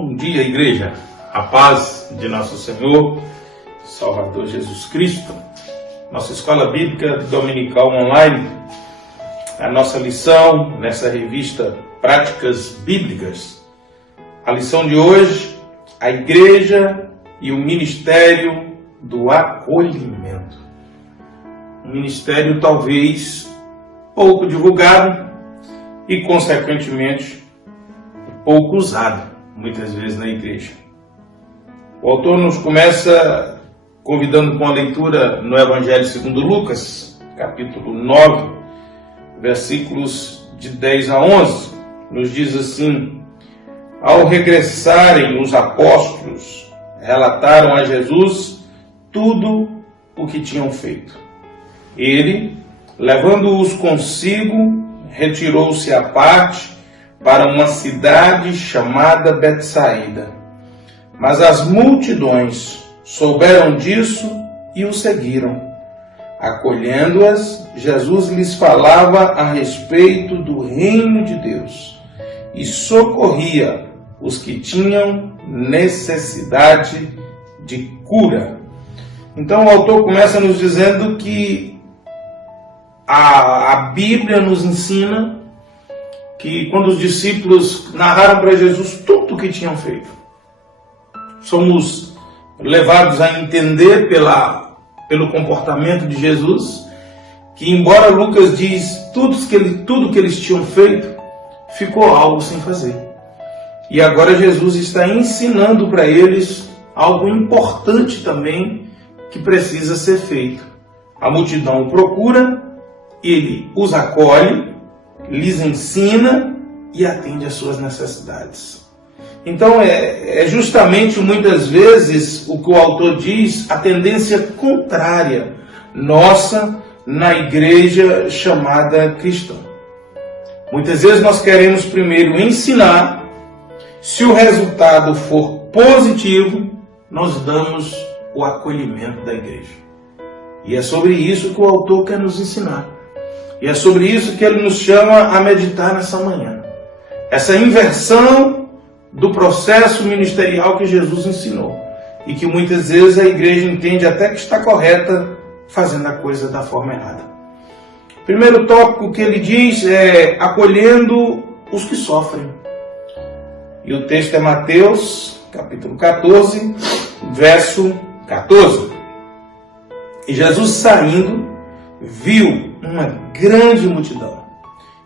Bom dia, igreja. A paz de nosso Senhor, Salvador Jesus Cristo. Nossa escola bíblica dominical online. A nossa lição nessa revista Práticas Bíblicas. A lição de hoje, a igreja e o ministério do acolhimento. Um ministério talvez pouco divulgado e, consequentemente, pouco usado, muitas vezes, na igreja. O autor nos começa convidando com a leitura no Evangelho segundo Lucas, capítulo 9, versículos de 10 a 11. Nos diz assim: ao regressarem os apóstolos, relataram a Jesus tudo o que tinham feito. Ele, levando-os consigo, retirou-se à parte para uma cidade chamada Betsaída. Mas as multidões souberam disso e o seguiram. Acolhendo-as, Jesus lhes falava a respeito do reino de Deus e socorria os que tinham necessidade de cura. Então o autor começa nos dizendo que a Bíblia nos ensina que quando os discípulos narraram para Jesus tudo o que tinham feito, somos levados a entender pelo comportamento de Jesus que, embora Lucas diz tudo que eles tinham feito, ficou algo sem fazer. E agora Jesus está ensinando para eles algo importante também que precisa ser feito. A multidão o procura, ele os acolhe, lhes ensina e atende às suas necessidades. Então é justamente muitas vezes o que o autor diz, a tendência contrária nossa na igreja chamada cristã. Muitas vezes nós queremos primeiro ensinar, se o resultado for positivo, nós damos o acolhimento da igreja. E é sobre isso que o autor quer nos ensinar. E é sobre isso que ele nos chama a meditar nessa manhã. Essa inversão do processo ministerial que Jesus ensinou. E que muitas vezes a igreja entende até que está correta, fazendo a coisa da forma errada. Primeiro tópico que ele diz é acolhendo os que sofrem. E o texto é Mateus, capítulo 14, verso 14. E Jesus saindo, viu uma grande multidão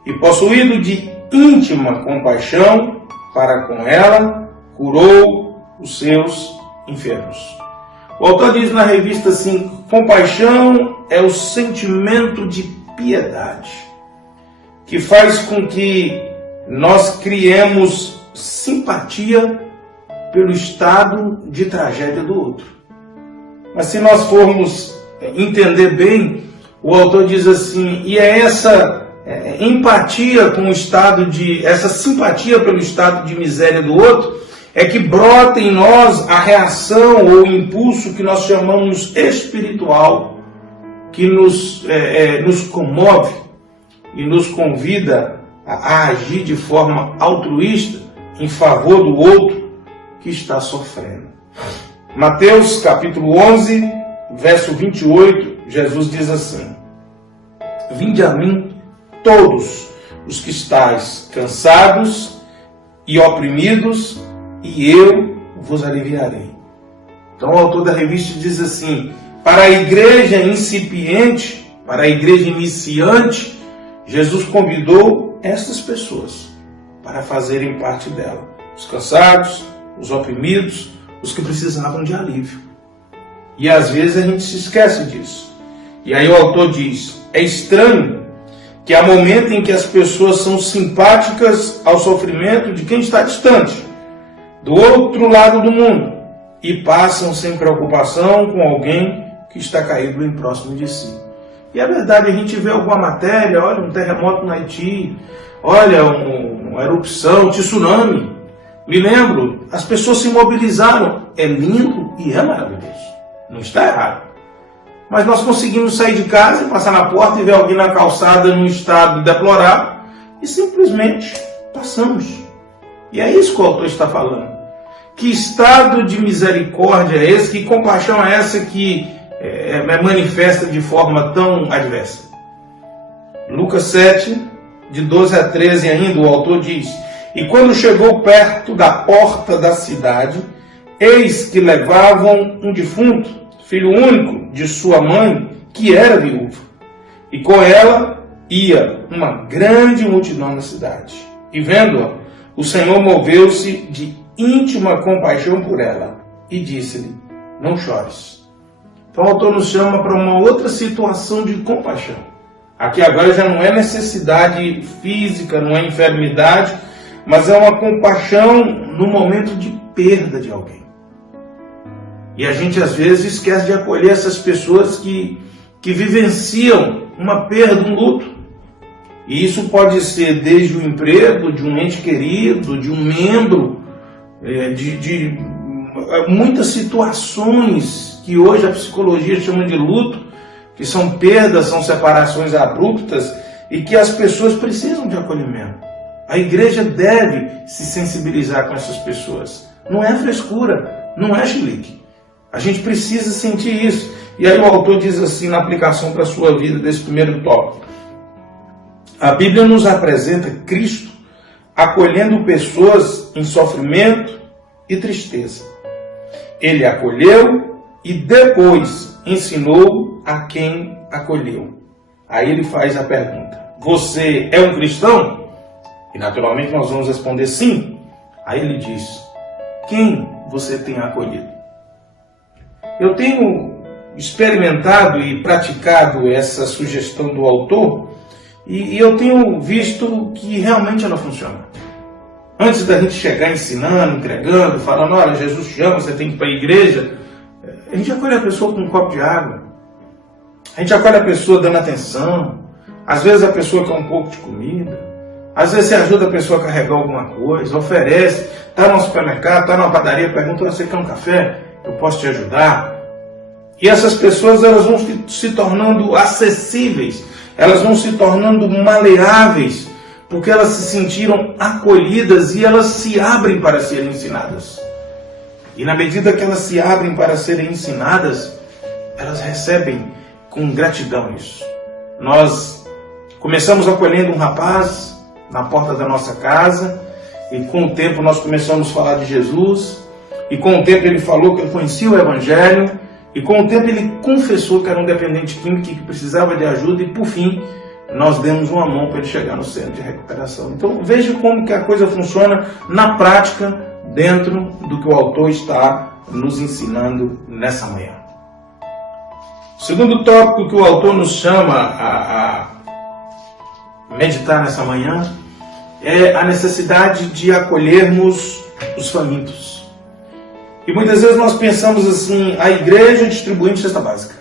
e, possuído de íntima compaixão para com ela, curou os seus enfermos. O autor diz na revista assim: compaixão é o sentimento de piedade que faz com que nós criemos simpatia pelo estado de tragédia do outro. Mas se nós formos entender bem, o autor diz assim, e é essa empatia com o estado essa simpatia pelo estado de miséria do outro, é que brota em nós a reação ou impulso que nós chamamos espiritual, que nos comove e nos convida a agir de forma altruísta em favor do outro que está sofrendo. Mateus capítulo 11, verso 28, Jesus diz assim: vinde a mim todos os que estáis cansados e oprimidos, e eu vos aliviarei. Então o autor da revista diz assim: para a igreja incipiente, para a igreja iniciante, Jesus convidou essas pessoas para fazerem parte dela. Os cansados, os oprimidos, os que precisavam de alívio. E às vezes a gente se esquece disso. E aí o autor diz: é estranho que há momentos em que as pessoas são simpáticas ao sofrimento de quem está distante, do outro lado do mundo, e passam sem preocupação com alguém que está caído bem próximo de si. E é verdade, a gente vê alguma matéria, olha, um terremoto no Haiti, olha, uma erupção, um tsunami. Me lembro, as pessoas se mobilizaram. É lindo e é maravilhoso. Não está errado. Mas nós conseguimos sair de casa, passar na porta e ver alguém na calçada num estado deplorável e simplesmente passamos. E é isso que o autor está falando. Que estado de misericórdia é esse? Que compaixão é essa que manifesta de forma tão adversa? Lucas 7, de 12 a 13 ainda, o autor diz: E quando chegou perto da porta da cidade, eis que levavam um defunto, filho único de sua mãe, que era viúva. E com ela ia uma grande multidão na cidade. E vendo-a, o Senhor moveu-se de íntima compaixão por ela e disse-lhe: Não chores. Então o autor nos chama para uma outra situação de compaixão. Aqui agora já não é necessidade física, não é enfermidade, mas é uma compaixão no momento de perda de alguém. E a gente às vezes esquece de acolher essas pessoas que vivenciam uma perda, um luto. E isso pode ser desde o emprego, de um ente querido, de um membro, de muitas situações que hoje a psicologia chama de luto, que são perdas, são separações abruptas e que as pessoas precisam de acolhimento. A igreja deve se sensibilizar com essas pessoas. Não é frescura, não é chilique. A gente precisa sentir isso. E aí o autor diz assim, na aplicação para a sua vida desse primeiro tópico: a Bíblia nos apresenta Cristo acolhendo pessoas em sofrimento e tristeza. Ele acolheu e depois ensinou a quem acolheu. Aí ele faz a pergunta: você é um cristão? E naturalmente nós vamos responder sim. Aí ele diz: quem você tem acolhido? Eu tenho experimentado e praticado essa sugestão do autor e eu tenho visto que realmente ela funciona. Antes da gente chegar ensinando, entregando, falando: olha, Jesus te ama, você tem que ir para a igreja, a gente acolhe a pessoa com um copo de água. A gente acolhe a pessoa dando atenção. Às vezes a pessoa quer um pouco de comida. Às vezes você ajuda a pessoa a carregar alguma coisa, oferece, está no supermercado, está numa padaria, pergunta: você quer um café? Eu posso te ajudar? E essas pessoas, elas vão se tornando acessíveis, elas vão se tornando maleáveis, porque elas se sentiram acolhidas e elas se abrem para serem ensinadas. E na medida que elas se abrem para serem ensinadas, elas recebem com gratidão isso. Nós começamos acolhendo um rapaz na porta da nossa casa, e com o tempo nós começamos a falar de Jesus, e com o tempo ele falou que ele conhecia o Evangelho, e com o tempo ele confessou que era um dependente químico que precisava de ajuda, e por fim nós demos uma mão para ele chegar no centro de recuperação. Então veja como que a coisa funciona na prática, dentro do que o autor está nos ensinando nessa manhã. O segundo tópico que o autor nos chama a meditar nessa manhã é a necessidade de acolhermos os famintos. E muitas vezes nós pensamos assim: a igreja distribuindo cesta básica.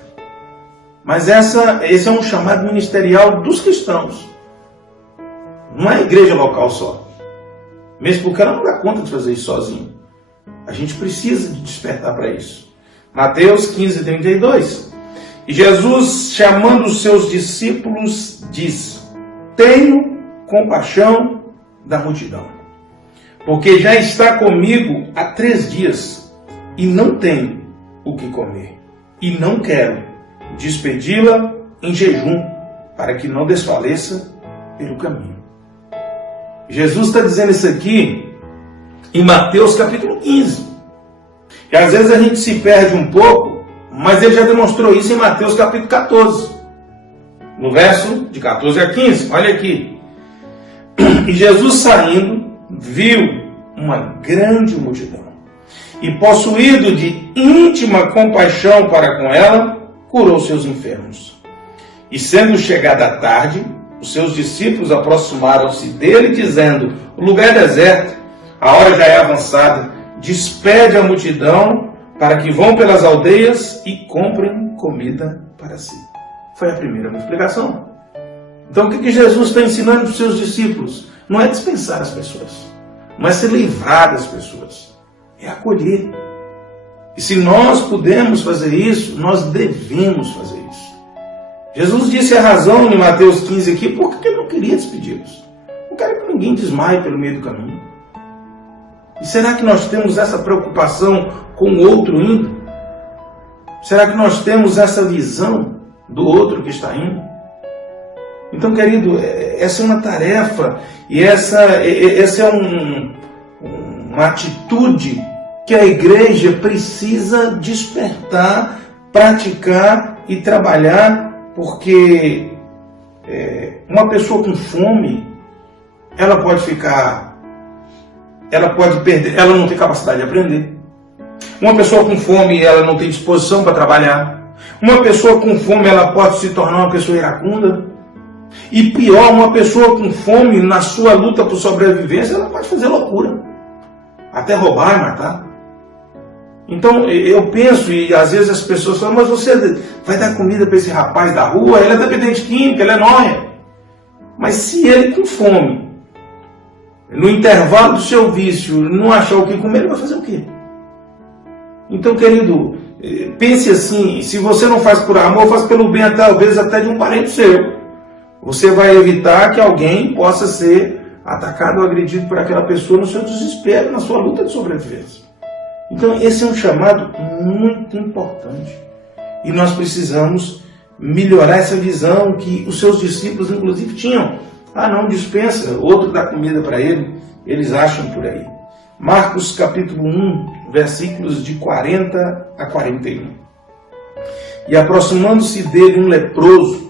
Mas esse é um chamado ministerial dos cristãos. Não é a igreja local só. Mesmo porque ela não dá conta de fazer isso sozinho. A gente precisa de despertar para isso. Mateus 15, 32. E Jesus, chamando os seus discípulos, disse: tenho compaixão da multidão, porque já está comigo há 3 dias, e não tenho o que comer, e não quero despedi-la em jejum, para que não desfaleça pelo caminho. Jesus está dizendo isso aqui em Mateus capítulo 15. E às vezes a gente se perde um pouco, mas ele já demonstrou isso em Mateus capítulo 14. No verso de 14 a 15, olha aqui. E Jesus saindo, viu uma grande multidão. E possuído de íntima compaixão para com ela, curou seus enfermos. E sendo chegada a tarde, os seus discípulos aproximaram-se dele, dizendo: o lugar é deserto, a hora já é avançada, despede a multidão para que vão pelas aldeias e comprem comida para si. Foi a primeira multiplicação. Então o que Jesus está ensinando para os seus discípulos? Não é dispensar as pessoas, não é se livrar das pessoas, é acolher. E se nós pudermos fazer isso, nós devemos fazer isso. Jesus disse a razão em Mateus 15 aqui, porque ele não queria despedi-los. Não quero que ninguém desmaie pelo meio do caminho. E será que nós temos essa preocupação com o outro indo? Será que nós temos essa visão do outro que está indo? Então, querido, essa é uma tarefa e essa é uma atitude que a igreja precisa despertar, praticar e trabalhar, porque uma pessoa com fome, ela pode perder, ela não tem capacidade de aprender. Uma pessoa com fome, ela não tem disposição para trabalhar. Uma pessoa com fome, ela pode se tornar uma pessoa iracunda. E pior, uma pessoa com fome, na sua luta por sobrevivência, ela pode fazer loucura. Até roubar e matar. Então, eu penso, e às vezes as pessoas falam, mas você vai dar comida para esse rapaz da rua? Ele é dependente químico, ele é nóia. Mas se ele com fome, no intervalo do seu vício, não achar o que comer, ele vai fazer o quê? Então, querido, pense assim, se você não faz por amor, faz pelo bem, talvez até de um parente seu. Você vai evitar que alguém possa ser atacado ou agredido por aquela pessoa no seu desespero, na sua luta de sobrevivência. Então, esse é um chamado muito importante. E nós precisamos melhorar essa visão que os seus discípulos, inclusive, tinham. Ah, não, dispensa, outro dá comida para ele, eles acham por aí. Marcos capítulo 1, versículos de 40 a 41. E aproximando-se dele um leproso,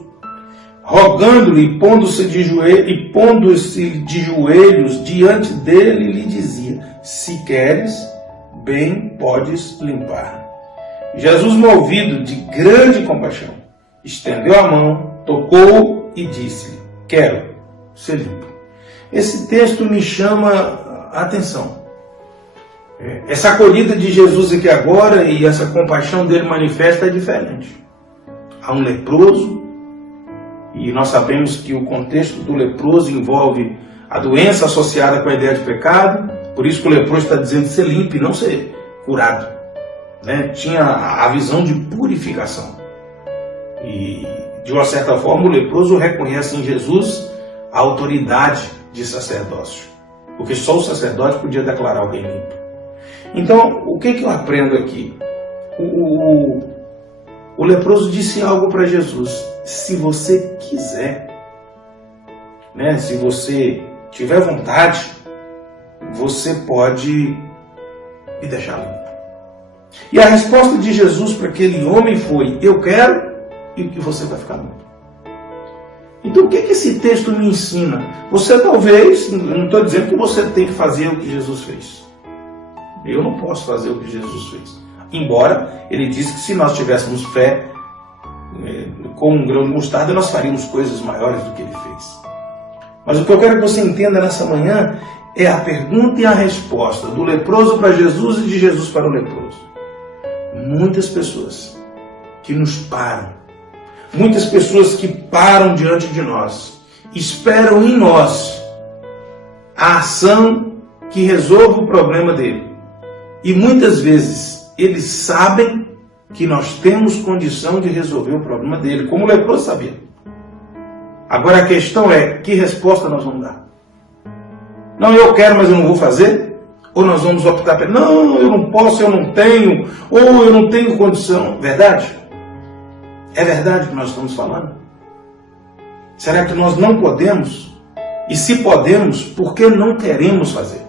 rogando-lhe, pondo-se de joelhos diante dele, lhe dizia, se queres, bem podes limpar. Jesus, movido de grande compaixão, estendeu a mão, tocou e disse-lhe, quero ser limpo. Esse texto me chama a atenção. Essa acolhida de Jesus aqui agora e essa compaixão dele manifesta é diferente. Há um leproso, e nós sabemos que o contexto do leproso envolve a doença associada com a ideia de pecado, por isso que o leproso está dizendo ser limpo e não ser curado. Tinha a visão de purificação. E, de uma certa forma, o leproso reconhece em Jesus a autoridade de sacerdócio, porque só o sacerdote podia declarar alguém limpo. Então, o que eu aprendo aqui? O leproso disse algo para Jesus, se você quiser, se você tiver vontade, você pode me deixar limpo. E a resposta de Jesus para aquele homem foi, eu quero, e que você vai ficar limpo. Então o que esse texto me ensina? Você talvez, não estou dizendo que você tem que fazer o que Jesus fez. Eu não posso fazer o que Jesus fez. Embora ele disse que se nós tivéssemos fé com um grão de mostarda, nós faríamos coisas maiores do que ele fez. Mas o que eu quero que você entenda nessa manhã é a pergunta e a resposta do leproso para Jesus e de Jesus para o leproso. Muitas pessoas que nos param, muitas pessoas que param diante de nós, esperam em nós a ação que resolva o problema dele. E muitas vezes eles sabem que nós temos condição de resolver o problema dele, como o leproso sabia. Agora a questão é, que resposta nós vamos dar? Não, eu quero, mas eu não vou fazer? Ou nós vamos optar por, não, eu não posso, eu não tenho, ou eu não tenho condição. Verdade? É verdade o que nós estamos falando? Será que nós não podemos? E se podemos, por que não queremos fazer?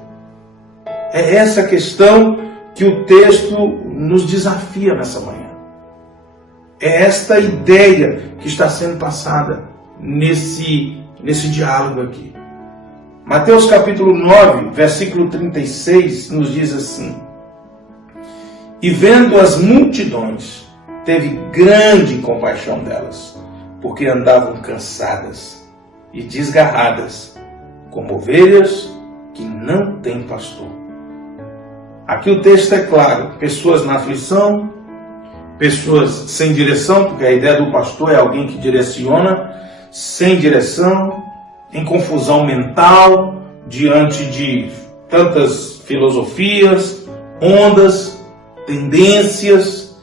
É essa questão que o texto nos desafia nessa manhã. É esta ideia que está sendo passada nesse diálogo aqui. Mateus capítulo 9, versículo 36, nos diz assim, e vendo as multidões, teve grande compaixão delas, porque andavam cansadas e desgarradas, como ovelhas que não têm pastor. Aqui o texto é claro, pessoas na aflição, pessoas sem direção, porque a ideia do pastor é alguém que direciona, sem direção, em confusão mental, diante de tantas filosofias, ondas, tendências.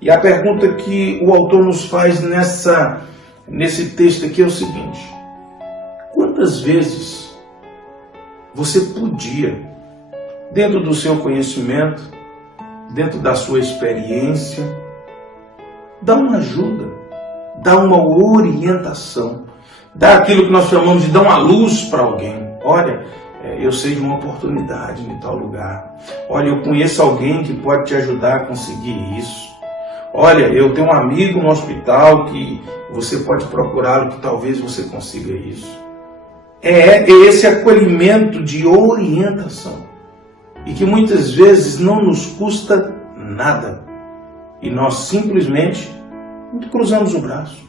E a pergunta que o autor nos faz nesse texto aqui é o seguinte, quantas vezes você podia dentro do seu conhecimento, dentro da sua experiência, dá uma ajuda, dá uma orientação, dá aquilo que nós chamamos de dar uma luz para alguém. Olha, eu sei de uma oportunidade em tal lugar. Olha, eu conheço alguém que pode te ajudar a conseguir isso. Olha, eu tenho um amigo no hospital que você pode procurá-lo, que talvez você consiga isso. É esse acolhimento de orientação. E que muitas vezes não nos custa nada. E nós simplesmente cruzamos o braço.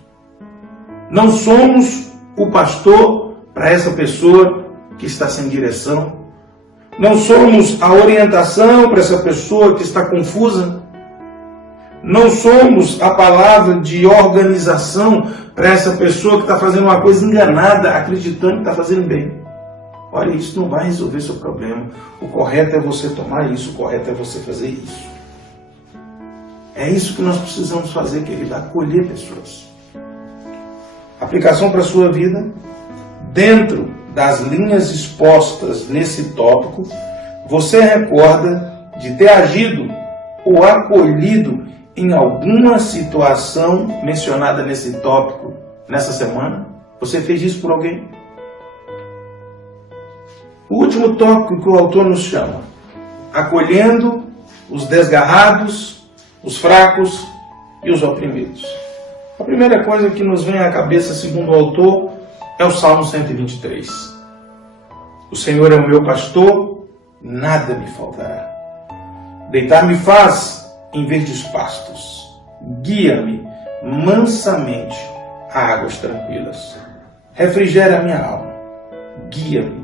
Não somos o pastor para essa pessoa que está sem direção. Não somos a orientação para essa pessoa que está confusa. Não somos a palavra de organização para essa pessoa que está fazendo uma coisa enganada, acreditando que está fazendo bem. Olha, isso não vai resolver seu problema. O correto é você tomar isso, o correto é você fazer isso. É isso que nós precisamos fazer, querido, acolher pessoas. Aplicação para a sua vida, dentro das linhas expostas nesse tópico, você recorda de ter agido ou acolhido em alguma situação mencionada nesse tópico nessa semana? Você fez isso por alguém? O último tópico que o autor nos chama: acolhendo os desgarrados, os fracos e os oprimidos. A primeira coisa que nos vem à cabeça, segundo o autor, é o Salmo 123. O Senhor é o meu pastor, nada me faltará. Deitar-me faz em verdes pastos, guia-me mansamente a águas tranquilas. Refrigera a minha alma, guia-me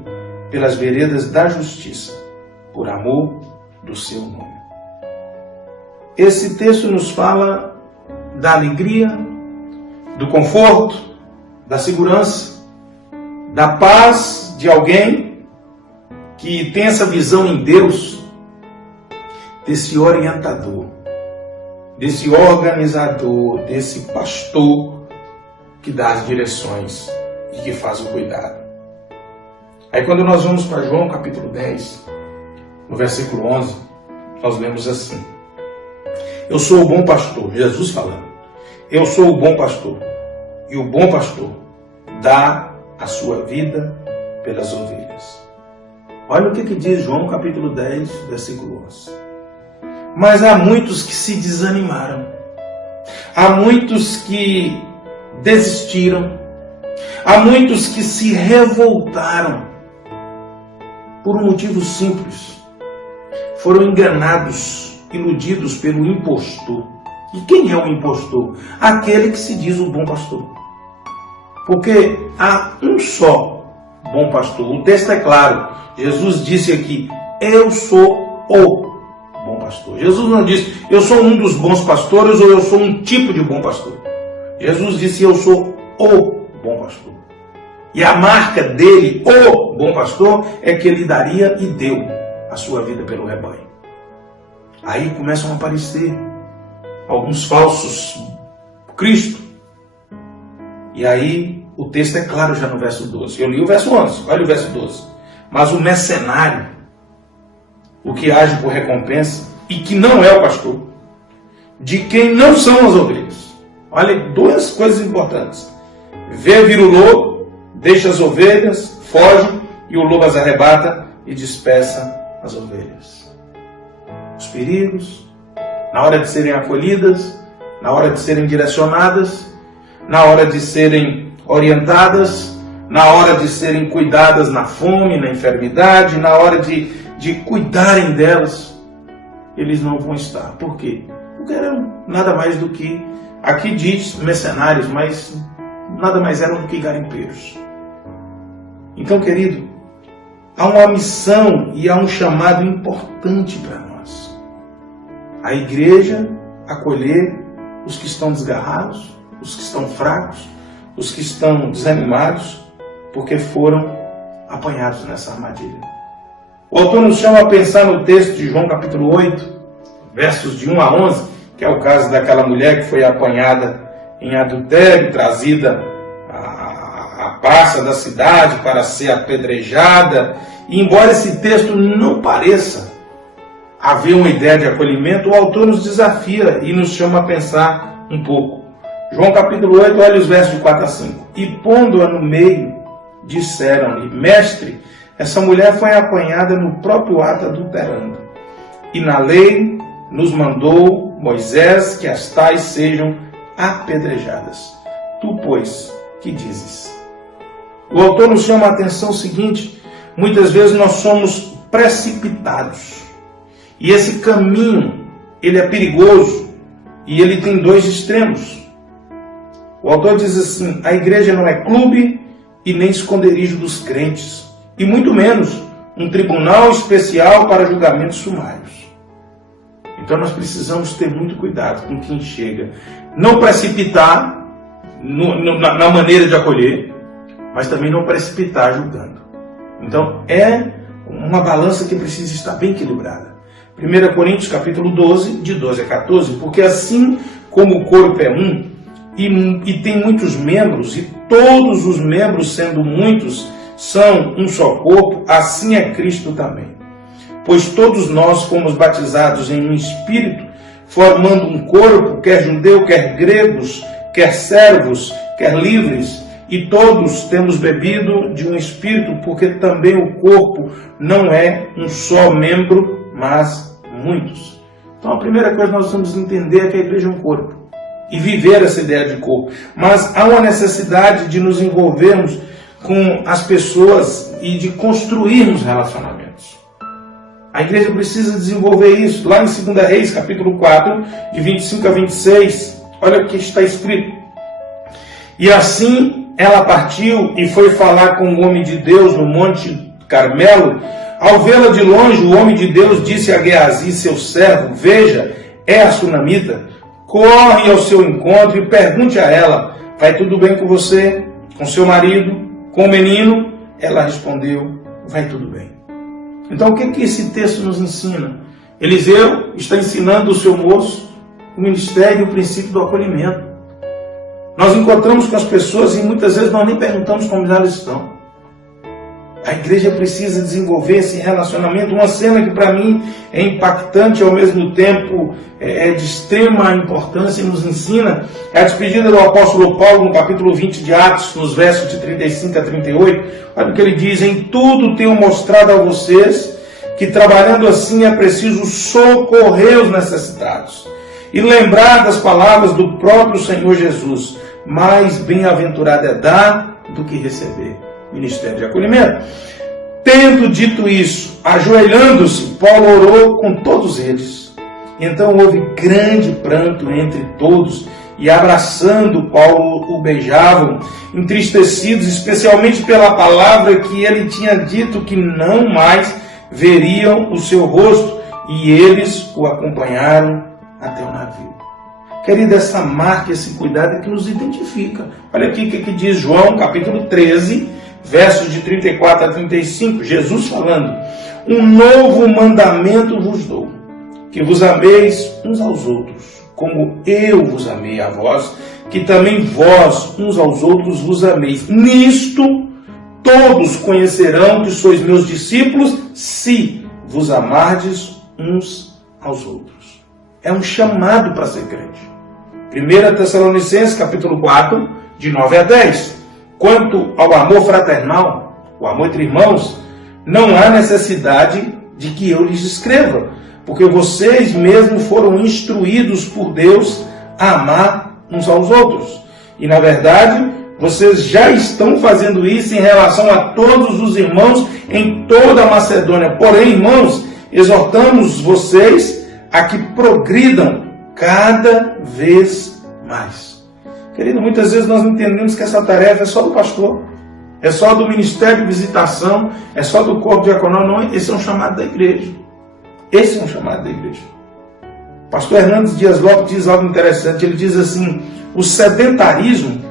pelas veredas da justiça, por amor do seu nome. Esse texto nos fala da alegria, do conforto, da segurança, da paz de alguém que tem essa visão em Deus, desse orientador, desse organizador, desse pastor que dá as direções e que faz o cuidado. Aí quando nós vamos para João capítulo 10, no versículo 11, nós lemos assim: eu sou o bom pastor, Jesus falando, eu sou o bom pastor, e o bom pastor dá a sua vida pelas ovelhas. Olha o que diz João capítulo 10, versículo 11. Mas há muitos que se desanimaram, há muitos que desistiram, há muitos que se revoltaram por um motivo simples. Foram enganados, iludidos pelo impostor. E quem é o impostor? Aquele que se diz o bom pastor. Porque há um só bom pastor. O texto é claro. Jesus disse aqui: eu sou o bom pastor. Jesus não disse: eu sou um dos bons pastores ou eu sou um tipo de bom pastor. Jesus disse: eu sou o bom pastor. E a marca dele, o bom pastor, é que ele daria e deu a sua vida pelo rebanho. Aí começam a aparecer alguns falsos Cristo. E aí o texto é claro já no verso 12. Eu li o verso 11, olha o verso 12. Mas o mercenário, o que age por recompensa e que não é o pastor, de quem não são as ovelhas. Olha, duas coisas importantes. Vê vir o lobo, deixa as ovelhas, foge, e o lobo as arrebata e dispersa as ovelhas. Os perigos, na hora de serem acolhidas, na hora de serem direcionadas, na hora de serem orientadas, na hora de serem cuidadas na fome, na enfermidade, na hora de cuidarem delas, eles não vão estar. Por quê? Porque eram nada mais do que, aqui diz mercenários, mas nada mais eram do que garimpeiros. Então, querido, há uma missão e há um chamado importante para nós. A igreja acolher os que estão desgarrados, os que estão fracos, os que estão desanimados, porque foram apanhados nessa armadilha. O autor nos chama a pensar no texto de João capítulo 8, versos de 1 a 11, que é o caso daquela mulher que foi apanhada em adultério, trazida à praça da cidade para ser apedrejada E embora esse texto não pareça haver uma ideia de acolhimento, o autor nos desafia e nos chama a pensar um pouco. João capítulo 8, olha os versos de 4 a 5. E pondo-a no meio, disseram-lhe: Mestre, essa mulher foi apanhada no próprio ato adulterando. E na lei nos mandou Moisés que as tais sejam apedrejadas. Tu, pois, que dizes? O autor nos chama a atenção o seguinte: muitas vezes nós somos precipitados. E esse caminho, ele é perigoso e ele tem dois extremos. O autor diz assim: a igreja não é clube e nem esconderijo dos crentes, e muito menos um tribunal especial para julgamentos sumários. Então nós precisamos ter muito cuidado com quem chega. Não precipitar na maneira de acolher, mas também não precipitar julgando. Então é uma balança que precisa estar bem equilibrada. 1 Coríntios capítulo 12, de 12 a 14, porque assim como o corpo é um, e tem muitos membros, e todos os membros, sendo muitos, são um só corpo, assim é Cristo também. Pois todos nós fomos batizados em um Espírito, formando um corpo, quer judeu, quer gregos, quer servos, quer livres, e todos temos bebido de um Espírito, porque também o corpo não é um só membro, mas muitos. Então a primeira coisa que nós vamos entender é que a igreja é um corpo, e viver essa ideia de corpo. Mas há uma necessidade de nos envolvermos com as pessoas e de construirmos relacionamentos. A igreja precisa desenvolver isso. Lá em 2 Reis, capítulo 4, de 25 a 26, olha o que está escrito. E assim ela partiu e foi falar com o homem de Deus no Monte Carmelo. Ao vê-la de longe, o homem de Deus disse a Geazi, seu servo: Veja, é a sunamita. Corre ao seu encontro e pergunte a ela: vai tudo bem com você, com seu marido, com o menino? Ela respondeu: vai tudo bem. Então o que esse texto nos ensina? Eliseu está ensinando o seu moço o ministério e o princípio do acolhimento. Nós encontramos com as pessoas e muitas vezes nós nem perguntamos como elas estão. A igreja precisa desenvolver esse relacionamento. Uma cena que para mim é impactante e ao mesmo tempo é de extrema importância e nos ensina é a despedida do apóstolo Paulo no capítulo 20 de Atos, nos versos de 35 a 38. Olha o que ele diz: em tudo tenho mostrado a vocês que trabalhando assim é preciso socorrer os necessitados e lembrar das palavras do próprio Senhor Jesus. Mais bem-aventurado é dar do que receber. Ministério de acolhimento. Tendo dito isso, ajoelhando-se, Paulo orou com todos eles. Então houve grande pranto entre todos, e abraçando Paulo o beijavam, entristecidos especialmente pela palavra que ele tinha dito, que não mais veriam o seu rosto, e eles o acompanharam até o navio. Querida, essa marca, esse cuidado é que nos identifica. Olha aqui o que diz João, capítulo 13, versos de 34 a 35, Jesus falando: um novo mandamento vos dou, que vos ameis uns aos outros, como eu vos amei a vós, que também vós uns aos outros vos ameis. Nisto todos conhecerão que sois meus discípulos, se vos amardes uns aos outros. É um chamado para ser crente. 1 Tessalonicenses, capítulo 4, de 9 a 10. Quanto ao amor fraternal, o amor entre irmãos, não há necessidade de que eu lhes escreva, porque vocês mesmos foram instruídos por Deus a amar uns aos outros. E, na verdade, vocês já estão fazendo isso em relação a todos os irmãos em toda a Macedônia. Porém, irmãos, exortamos vocês a que progridam cada vez mais. Querido, muitas vezes nós entendemos que essa tarefa é só do pastor, é só do ministério de visitação, é só do corpo diaconal. Não, esse é um chamado da igreja. Esse é um chamado da igreja. O pastor Hernandes Dias Lopes diz algo interessante. Ele diz assim: o sedentarismo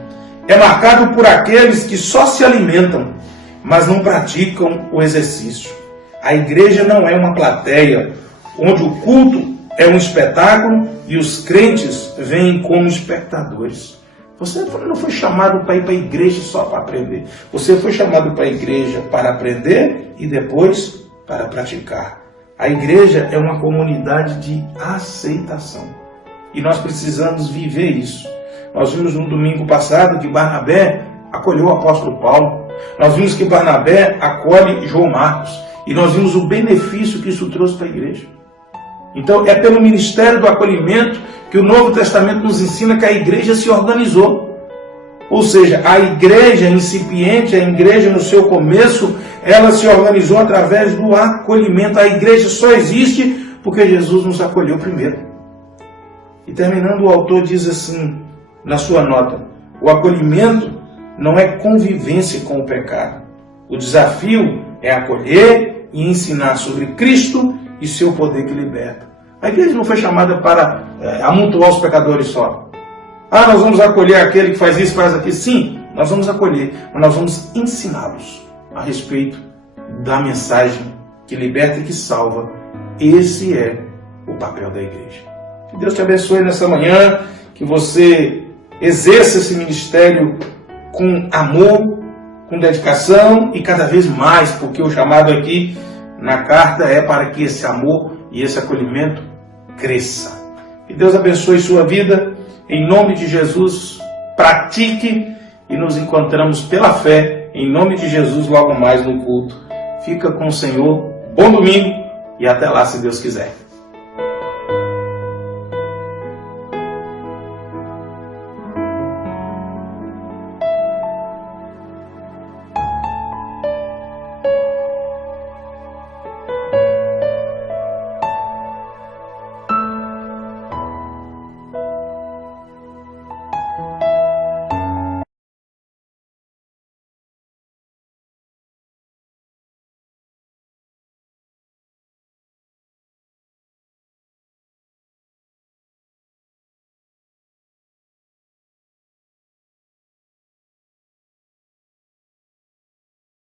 é marcado por aqueles que só se alimentam, mas não praticam o exercício. A igreja não é uma plateia onde o culto é um espetáculo e os crentes vêm como espectadores. Você não foi chamado para ir para a igreja só para aprender. Você foi chamado para a igreja para aprender e depois para praticar. A igreja é uma comunidade de aceitação. E nós precisamos viver isso. Nós vimos no domingo passado que Barnabé acolheu o apóstolo Paulo. Nós vimos que Barnabé acolhe João Marcos. E nós vimos o benefício que isso trouxe para a igreja. Então é pelo ministério do acolhimento que o Novo Testamento nos ensina que a igreja se organizou. Ou seja, a igreja incipiente, a igreja no seu começo, ela se organizou através do acolhimento. A igreja só existe porque Jesus nos acolheu primeiro. E terminando, o autor diz assim, na sua nota, o acolhimento não é convivência com o pecado. O desafio é acolher e ensinar sobre Cristo e seu poder que liberta. A igreja não foi chamada para amontoar os pecadores só. Ah, nós vamos acolher aquele que faz isso, faz aquilo. Sim, nós vamos acolher, mas nós vamos ensiná-los a respeito da mensagem que liberta e que salva. Esse é o papel da igreja. Que Deus te abençoe nessa manhã, que você exerça esse ministério com amor, com dedicação e cada vez mais, porque o chamado aqui na carta é para que esse amor e esse acolhimento cresça. Que Deus abençoe sua vida. Em nome de Jesus, pratique e nos encontramos pela fé, em nome de Jesus, logo mais no culto. Fica com o Senhor, bom domingo e até lá, se Deus quiser.